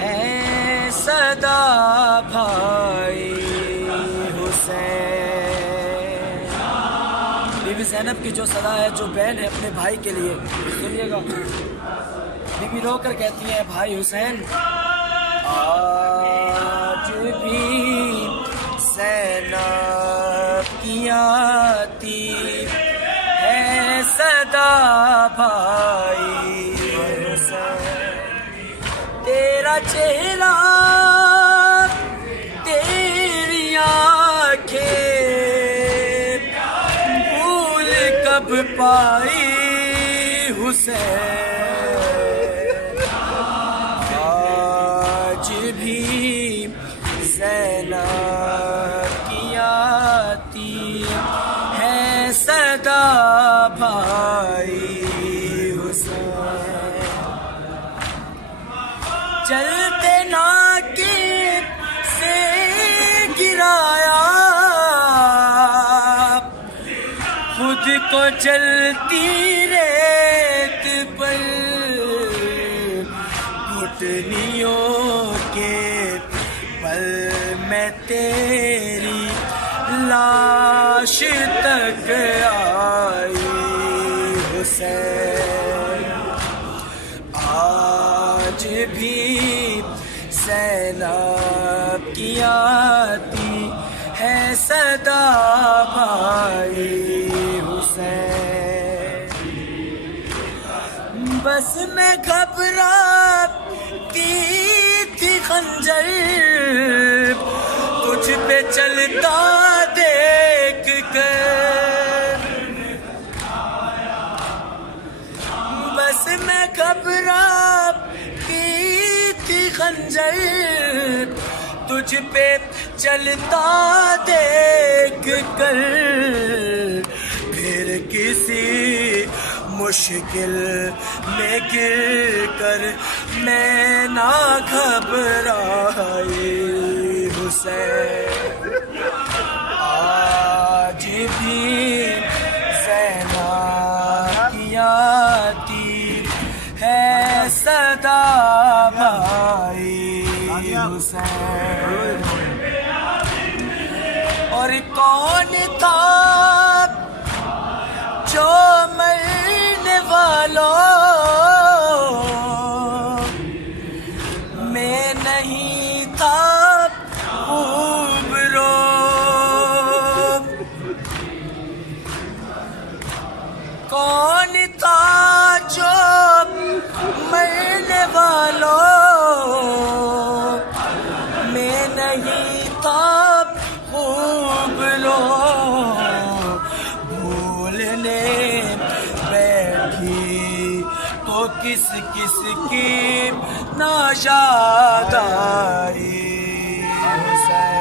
ہے صدا بھائی حسین. بی بی زینب کی جو صدا ہے، جو بہن ہے اپنے بھائی کے لیے، سنیے گا. بی بی رو کر کہتی ہیں بھائی حسین آج بھی زینب کی آتی ہے صدا بھائی حسین. تیرا چہرہ تیری آنکھیں بھول کب پائی حسین. آج بھی زینب کی آتی ہے صدا بھائی حسین. چلتے ناقب سے گرایا خود کو چلتی ریت پر گھٹنیوں کے پل میں تیری لاش تک آئی حسین. آج بھی زینب کی آتی ہے صدا بھائی حسین. بس میں گھبراتی تھی خنجر تجھ پہ چلتا دیکھ کر. بس میں گھبراتی تھی خنجر تجھ پہ چلتا دیکھ کر. پھر کسی مشکل میں گر کر میں نہ گھبرائی حسین. آج بھی زینب کی آتی ہے صدا بھائی حسین. اور کون تھا جو مرنے والوں میں نہیں تھا خوب رو. کون تھا جو مرنے والوں میں نہیں تھا خوب رو. بھولنے بیٹھی تو کس کس کی ناشاد آئی حسین.